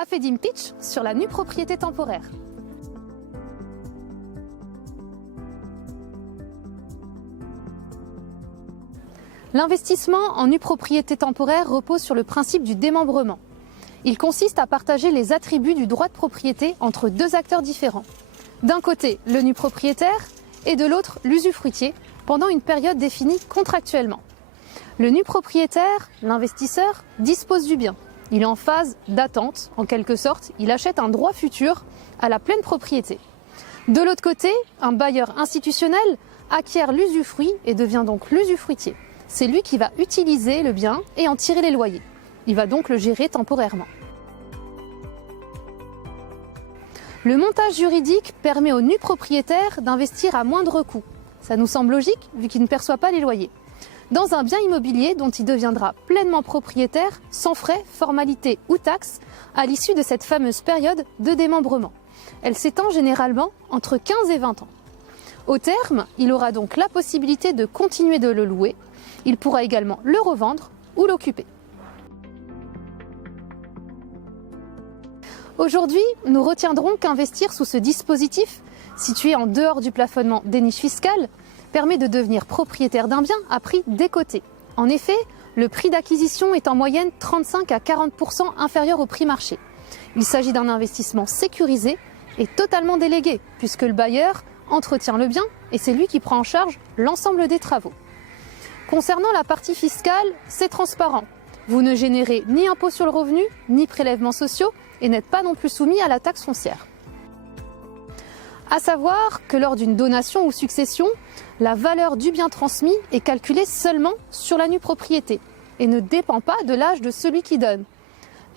Afedim Pitch sur la nue propriété temporaire. L'investissement en nue propriété temporaire repose sur le principe du démembrement. Il consiste à partager les attributs du droit de propriété entre deux acteurs différents. D'un côté, le nu propriétaire et de l'autre, l'usufruitier, pendant une période définie contractuellement. Le nu propriétaire, l'investisseur, dispose du bien. Il est en phase d'attente, en quelque sorte, il achète un droit futur à la pleine propriété. De l'autre côté, un bailleur institutionnel acquiert l'usufruit et devient donc l'usufruitier. C'est lui qui va utiliser le bien et en tirer les loyers. Il va donc le gérer temporairement. Le montage juridique permet au nu propriétaire d'investir à moindre coût. Ça nous semble logique vu qu'il ne perçoit pas les loyers. Dans un bien immobilier dont il deviendra pleinement propriétaire sans frais, formalités ou taxes à l'issue de cette fameuse période de démembrement. Elle s'étend généralement entre 15 et 20 ans. Au terme, il aura donc la possibilité de continuer de le louer. Il pourra également le revendre ou l'occuper. Aujourd'hui, nous retiendrons qu'investir sous ce dispositif, situé en dehors du plafonnement des niches fiscales, permet de devenir propriétaire d'un bien à prix décoté. En effet, le prix d'acquisition est en moyenne 35 à 40% inférieur au prix marché. Il s'agit d'un investissement sécurisé et totalement délégué, puisque le bailleur entretient le bien et c'est lui qui prend en charge l'ensemble des travaux. Concernant la partie fiscale, c'est transparent. Vous ne générez ni impôt sur le revenu, ni prélèvements sociaux et n'êtes pas non plus soumis à la taxe foncière. À savoir que lors d'une donation ou succession, la valeur du bien transmis est calculée seulement sur la nue propriété et ne dépend pas de l'âge de celui qui donne.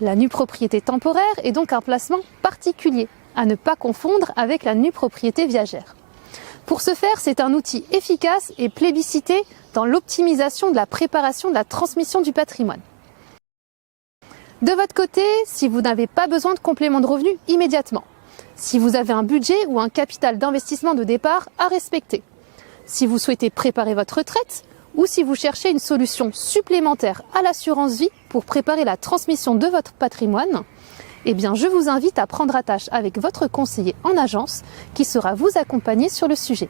La nue propriété temporaire est donc un placement particulier, à ne pas confondre avec la nue propriété viagère. Pour ce faire, c'est un outil efficace et plébiscité dans l'optimisation de la préparation de la transmission du patrimoine. De votre côté, si vous n'avez pas besoin de complément de revenu immédiatement, si vous avez un budget ou un capital d'investissement de départ à respecter, si vous souhaitez préparer votre retraite ou si vous cherchez une solution supplémentaire à l'assurance vie pour préparer la transmission de votre patrimoine, eh bien je vous invite à prendre attache avec votre conseiller en agence qui saura vous accompagner sur le sujet.